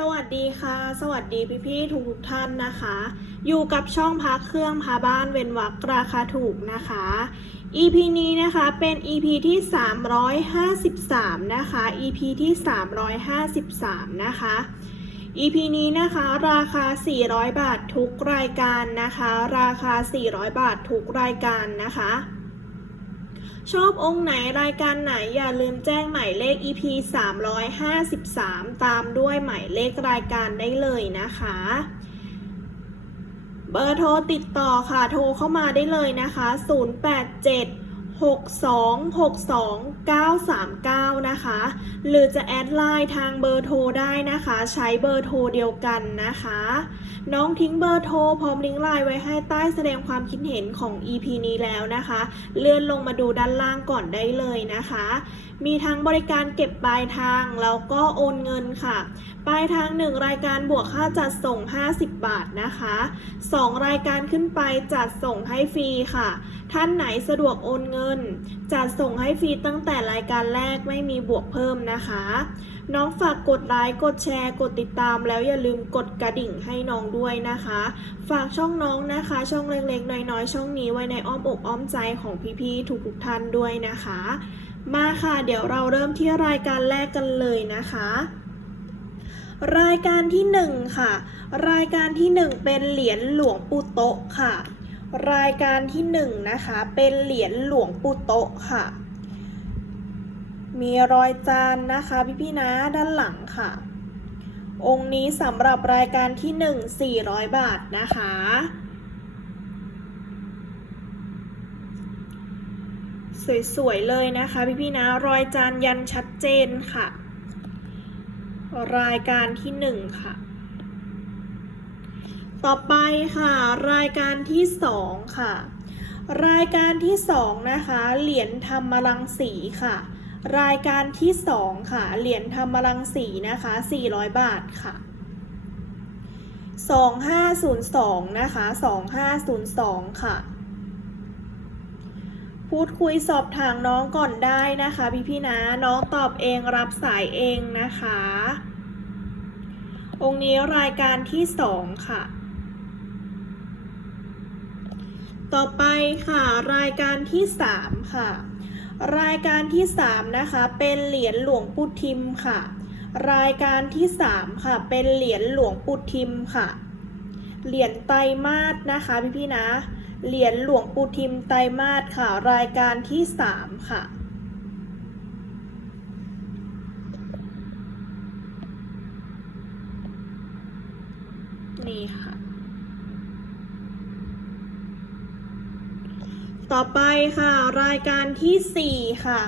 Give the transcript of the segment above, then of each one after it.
สวัสดีค่ะ สวัสดีพี่ๆทุกทุกท่านนะคะ อยู่กับช่องพักเครื่องพาบ้านเว้นวักราคาถูกนะคะ EP นี้นะคะเป็น EP ที่ 353 นะคะ EP ที่ 353 นะคะ EP นี้นะคะราคา 400 บาททุกรายการนะคะ ราคา 400 บาททุกรายการนะคะ ชอบองค์ไหนรายการไหนอย่าลืมแจ้งหมายเลข EP 353 ตามด้วยหมายเลขรายการได้เลยนะคะ เบอร์โทรติดต่อค่ะ โทรเข้ามาได้เลยนะคะ 087 6262 939 นะคะ หรือจะแอดไลน์ทางเบอร์โทรได้นะคะ ใช้เบอร์โทรเดียวกันนะคะ น้องทิ้งเบอร์โทรพร้อมลิงก์ไลน์ไว้ให้ใต้แสดงความคิดเห็นของ EP นี้แล้วนะคะ เลื่อนลงมาดูด้านล่างก่อนได้เลยนะคะ มีทั้งบริการเก็บปลายทาง แล้วก็โอนเงินค่ะ ปลายทาง 1 รายการบวกค่าจัดส่ง 50 บาทนะคะ 2 รายการขึ้นไปจัดส่งให้ฟรีค่ะ ท่านไหนสะดวกโอนเงินจัดส่งให้ฟรีตั้งแต่รายการแรกไม่มีบวกเพิ่มนะคะ น้องฝากกดไลค์กดแชร์ กดติดตาม แล้วอย่าลืมกดกระดิ่งให้น้องด้วยนะคะ ฝากช่องน้องนะคะ ช่องเล็กๆ น้อยๆ ช่องนี้ไว้ในอ้อมอกอ้อมใจของพี่ๆทุกๆท่านด้วยนะคะ มาค่ะเดี๋ยวเราเริ่มที่รายการแรกกันเลยนะคะรายการที่หนึ่งค่ะ รายการที่หนึ่งเป็นเหรียญหลวงปู่โตะค่ะ รายการที่หนึ่งนะคะเป็นเหรียญหลวงปู่โตะค่ะ มีรอยจานนะคะพี่ๆนะด้านหลังค่ะ องค์นี้สำหรับรายการที่หนึ่ง400 บาทนะคะ สวยๆเลยนะคะพี่ๆนะรอยจานยันชัดเจนค่ะ รายการที่หนึ่งค่ะ ต่อไปค่ะรายการที่สองค่ะ รายการที่สองนะคะเหรียญธรรมรังสีค่ะ รายการที่สองค่ะเหรียญธรรมรังสีนะคะ 400 บาทค่ะ2502นะคะ2502 ค่ะ พูดคุยสอบถามน้องก่อนได้นะคะ พี่พี่นะน้องตอบเองรับสายเองนะคะ องค์นี้รายการที่สองค่ะ ต่อไปค่ะรายการที่สามค่ะ รายการที่สามนะคะ เป็นเหรียญหลวงปู่ทิมค่ะ รายการที่สามค่ะ เป็นเหรียญหลวงปู่ทิมค่ะ เหรียญไตรมาสนะคะพี่พี่ๆนะ เหรียญหลวงปู่ทิมไตรมาสค่ะ รายการที่สามค่ะนี่ค่ะ ต่อไปค่ะ รายการที่สี่ค่ะ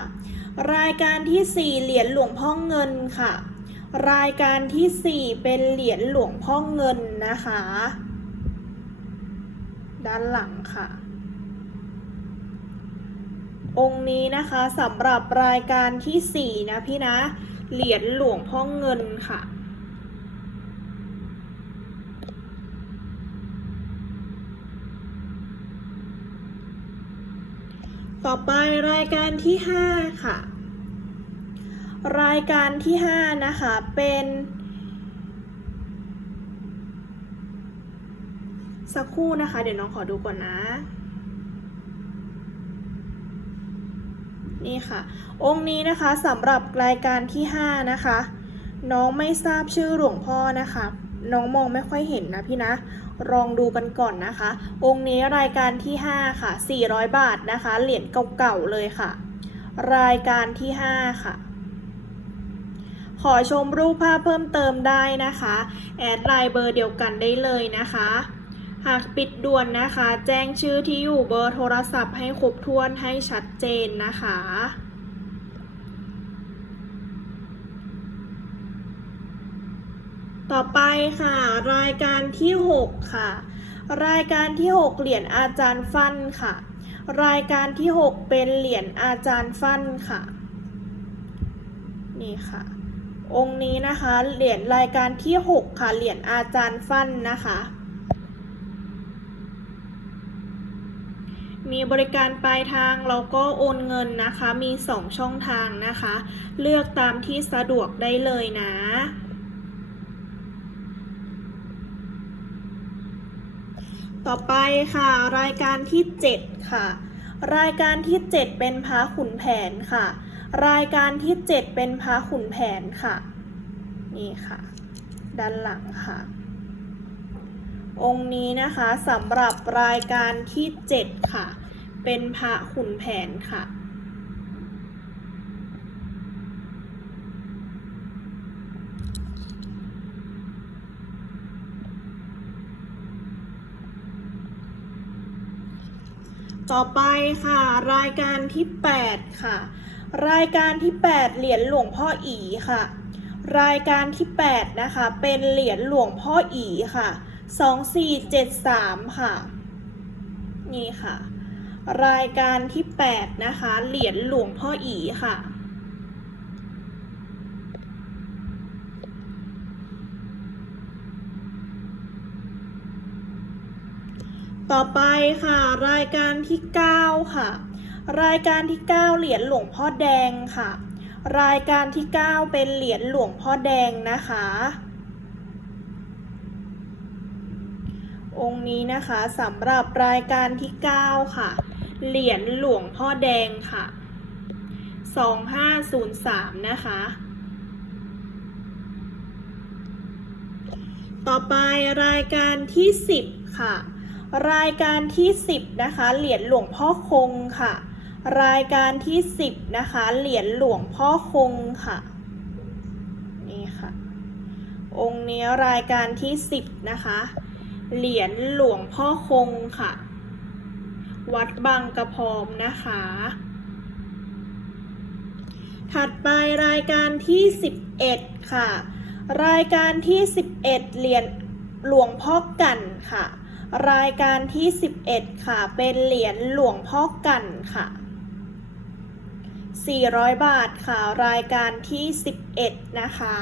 รายการที่สี่เหรียญหลวงพ่อเงินค่ะ รายการที่สี่เป็นเหรียญหลวงพ่อเงินนะคะ ด้านหลังค่ะ องค์นี้นะคะสำหรับรายการที่สี่นะพี่นะ เหรียญหลวงพ่อเงินค่ะ ต่อไปรายการที่ห้าค่ะ รายการที่ห้านะคะ เป็น สักครู่นะคะ เดี๋ยวน้องขอดูก่อนนะ นี่ค่ะ องค์นี้นะคะสำหรับรายการที่ 5 นะคะ น้องไม่ทราบชื่อหลวงพ่อนะคะ น้องมองไม่ค่อยเห็นนะพี่นะ ลองดูกันก่อนนะคะ องค์นี้รายการที่ 5 ค่ะ 400 บาทนะคะ เหรียญเก่าๆเลยค่ะ รายการที่ 5 ค่ะ ขอชมรูปภาพเพิ่มเติมได้นะคะ แอดไลน์เบอร์เดียวกันได้เลยนะคะ หากปิดด่วนนะคะ แจ้งชื่อที่อยู่เบอร์โทรศัพท์ให้ครบถ้วนให้ชัดเจนนะคะ ต่อไป ค่ะ รายการที่ 6 ค่ะ รายการที่ 6 เหรียญอาจารย์ฟันค่ะ รายการที่ 6 เป็นเหรียญอาจารย์ฟันค่ะ นี่ค่ะ องค์นี้นะคะ เหรียญรายการที่ 6 ค่ะ เหรียญอาจารย์ฟันนะคะ มีบริการปลายทางแล้วก็โอนเงินนะคะ มี 2 ช่องทางนะคะ เลือกตามที่สะดวกได้เลยนะ ต่อไปค่ะ รายการที่ 7 ค่ะ รายการที่ 7 เป็นพระขุนแผนค่ะ รายการที่ 7 เป็นพระขุนแผนค่ะ นี่ค่ะ ด้านหลังค่ะ องค์นี้นะคะสำหรับรายการที่ 7 ค่ะ เป็นพระขุนแผนค่ะ ต่อไปค่ะ รายการที่ 8 ค่ะ รายการที่ 8 เหรียญหลวงพ่ออีค่ะ รายการที่ 8 นะคะ เป็นเหรียญหลวงพ่ออีค่ะ 2473 ค่ะ นี่ค่ะ รายการที่ 8 นะคะ เหรียญหลวงพ่ออีค่ะ ต่อไปค่ะรายการที่ 9 ค่ะ รายการที่ 9 เหรียญหลวงพ่อแดงค่ะ รายการที่ 9 เป็นเหรียญหลวงพ่อแดงนะคะ องค์นี้นะคะสำหรับรายการที่ 9 ค่ะ เหรียญหลวงพ่อแดงค่ะ 2503 นะคะต่อไปรายการที่ 10 ค่ะ รายการที่ 10 นะคะ เหรียญหลวงพ่อคงค่ะ รายการที่ 10 นะคะ เหรียญหลวงพ่อคงค่ะ นี่ค่ะ องค์นี้รายการที่ 10 นะคะ เหรียญหลวงพ่อคงค่ะ วัดบางกระพรอมนะคะ ถัดไปรายการที่ 11 ค่ะ รายการที่ 11 เหรียญหลวงพ่อกันค่ะ รายการที่ 11 ค่ะ เป็นเหรียญหลวงพ่อกันค่ะ 400 บาทค่ะ รายการที่ 11 นะคะ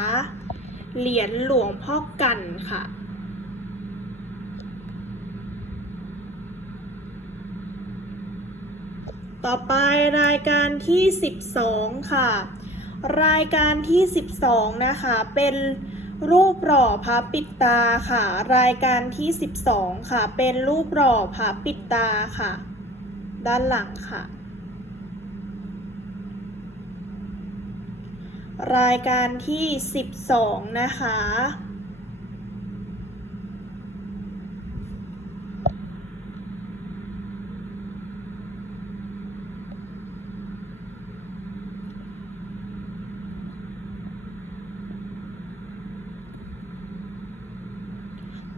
เหรียญหลวงพ่อกันค่ะต่อไปรายการที่ 12 ค่ะ รายการที่ 12 นะคะ เป็น รูปหล่อพระปิดตาค่ะ รายการที่ 12 ค่ะ เป็นรูปหล่อพระปิดตาค่ะ ด้านหลังค่ะ รายการที่ 12 นะคะ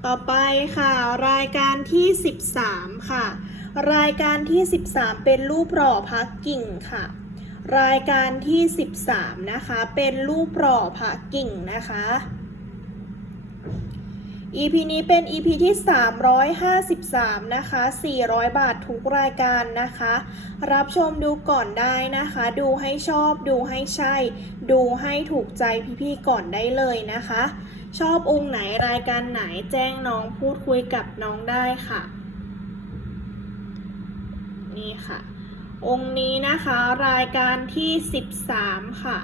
ต่อไปค่ะ รายการที่ 13 ค่ะ รายการที่ 13 เป็นรูปหล่อพักกิ่งค่ะ รายการที่ 13 นะคะ เป็นรูปหล่อพักกิ่งนะคะ EP นี้เป็น EP ที่ 353 นะคะ 400 บาททุกรายการนะคะ รับชมดูก่อนได้นะคะ ดูให้ชอบ ดูให้ใช่ ดูให้ถูกใจพี่ๆก่อนได้เลยนะคะ ชอบองค์ไหนรายการไหนแจ้งน้องพูดคุยกับน้องได้ค่ะ นี่ค่ะ องค์นี้นะคะรายการที่ 13 ค่ะ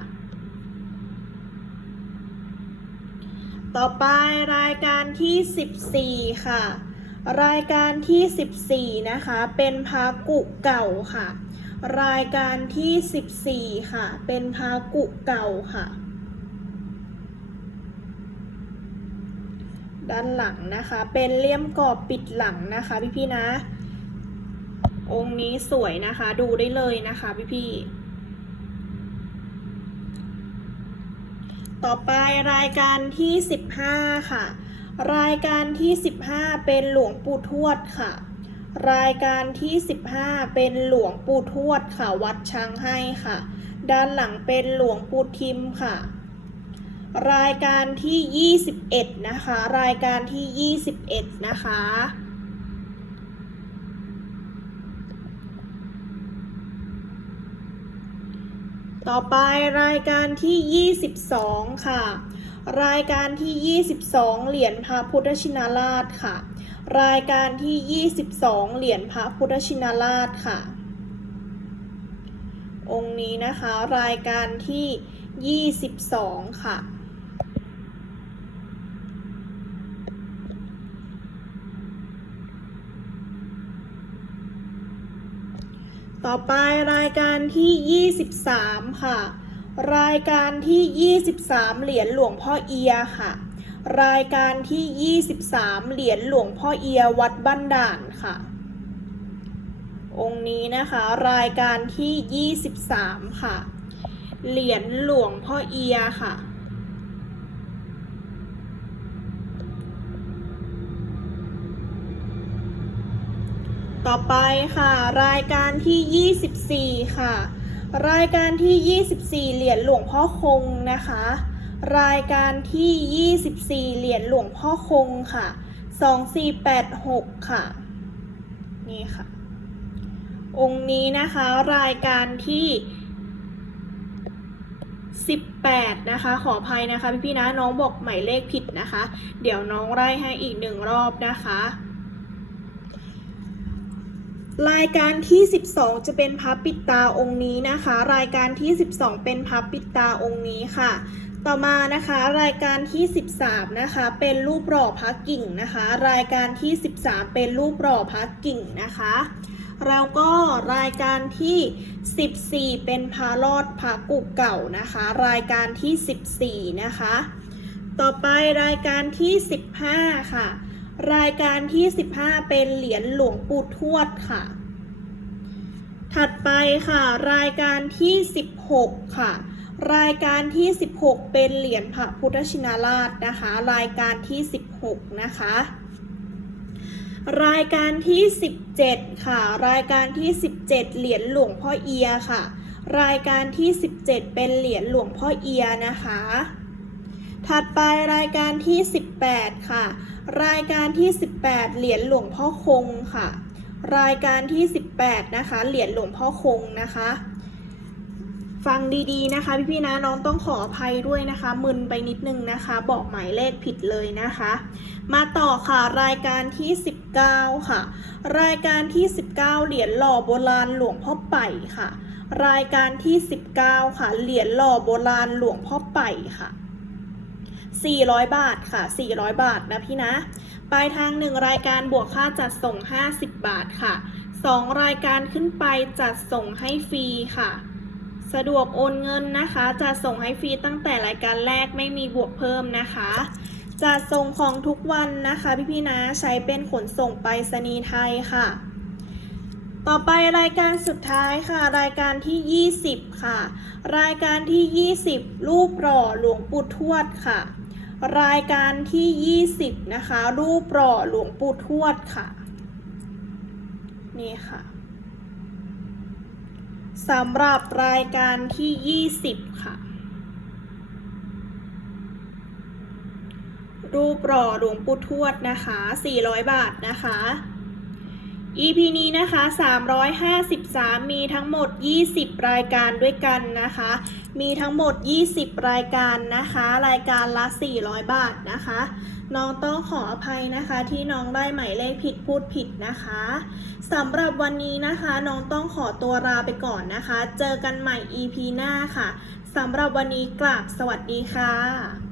ต่อไปรายการที่ 14 ค่ะ รายการที่ 14 นะคะ เป็นพากุเก่าค่ะ รายการที่ 14 ค่ะ เป็นพากุเก่าค่ะ ด้านหลังนะคะ เป็นเลี่ยมกรอบปิดหลังนะคะพี่ๆนะ องค์นี้สวยนะคะ ดูได้เลยนะคะพี่ๆต่อไปรายการที่ 15 ค่ะ รายการที่ 15 เป็นหลวงปู่ทวดค่ะ รายการที่ 15 เป็นหลวงปู่ทวดค่ะ วัดช้างให้ค่ะ ด้านหลังเป็นหลวงปู่ทิมค่ะ รายการที่ 21 นะคะ รายการที่ 21 นะคะ ต่อไปรายการที่ 22 ค่ะ รายการที่ 22 เหรียญพระพุทธชินราชค่ะ รายการที่ 22 เหรียญพระพุทธชินราชค่ะ องค์นี้นะคะรายการที่ 22 ค่ะ ต่อไปรายการที่ 23 ค่ะ รายการที่ 23 เหรียญหลวงพ่อเอียค่ะ รายการที่ 23 เหรียญหลวงพ่อเอียวัดบ้านด่านค่ะ องค์นี้นะคะ รายการที่ 23 ค่ะ เหรียญหลวงพ่อเอียค่ะ ต่อไปค่ะ รายการที่ 24 ค่ะ รายการที่ 24 เหรียญหลวงพ่อคงนะคะ รายการที่ 24 เหรียญหลวงพ่อคงค่ะ 2486 ค่ะ นี่ค่ะ องค์นี้นะคะ รายการที่ 18 นะคะ ขออภัยนะคะพี่ๆนะน้องบอกหมายเลขผิดนะคะ เดี๋ยวน้องไล่ให้อีกหนึ่งรอบนะคะ รายการที่ 12 จะเป็นพับปิดตาองค์นี้นะคะ รายการที่ 12 เป็นพับปิดตาองค์นี้ค่ะ ต่อมานะคะรายการที่ 13 นะคะ เป็นรูปหล่อพระกิ่งนะคะ รายการที่ 13 เป็นรูปหล่อพระกิ่งนะคะแล้วก็รายการที่ 14 เป็นพระรอดพระกุกเก่านะคะ รายการที่ 14 นะคะ ต่อไปรายการที่ 15 ค่ะ รายการที่ 15 เป็นเหรียญหลวงปู่ทวดค่ะ ถัดไปค่ะ รายการที่ 16 ค่ะ รายการที่ 16 เป็นเหรียญพระพุทธชินราชนะคะ รายการที่ 16 นะคะ รายการที่ 17 ค่ะ รายการที่ 17 เหรียญหลวงพ่อเอียค่ะ รายการที่ 17 เป็นเหรียญหลวงพ่อเอียนะคะ ถัดไปรายการที่ 18 ค่ะ รายการที่ 18 เหรียญหลวงพ่อคงค่ะ รายการที่ 18 นะคะ เหรียญหลวงพ่อคงนะคะ ฟังดีๆนะคะ พี่ๆนะน้องต้องขออภัยด้วยนะคะ มึนไปนิดนึงนะคะ บอกหมายเลขผิดเลยนะคะ มาต่อค่ะรายการที่ 19 ค่ะ รายการที่ 19 เหรียญหล่อโบราณหลวงพ่อไป่ค่ะ รายการที่ 19 ค่ะ เหรียญหล่อโบราณหลวงพ่อไป่ค่ะ 400 บาทค่ะ 400 บาทนะพี่นะ ปลายทาง 1 รายการบวกค่าจัดส่ง 50 บาทค่ะ 2 รายการขึ้นไปจัดส่งให้ฟรีค่ะ สะดวกโอนเงินนะคะ จะส่งให้ฟรีตั้งแต่รายการแรกไม่มีบวกเพิ่มนะคะจะส่งของทุกวันนะคะ พี่ๆนะใช้เป็นขนส่งไปรษณีย์ไทยค่ะ ต่อไปรายการสุดท้ายค่ะ รายการที่ 20 ค่ะ รายการที่ 20 รูปหล่อหลวงปู่ทวดค่ะ รายการที่ 20 นะคะ รูปหล่อหลวงปู่ทวดค่ะ นี่ค่ะสำหรับรายการที่ 20 ค่ะ รูปหล่อหลวงปู่ทวดนะคะ 400 บาทนะคะ EP นี้นะคะ 353 มีทั้งหมด 20 รายการด้วยกันนะคะ มีทั้งหมด 20 รายการนะคะ รายการละ 400 บาทนะคะ น้องต้องขออภัยนะคะ ที่น้องได้หมายเลขผิดพูดผิดนะคะสำหรับวันนี้นะคะ น้องต้องขอตัวลาไปก่อนนะคะ เจอกันใหม่ EP หน้าค่ะสำหรับวันนี้กลับสวัสดีค่ะ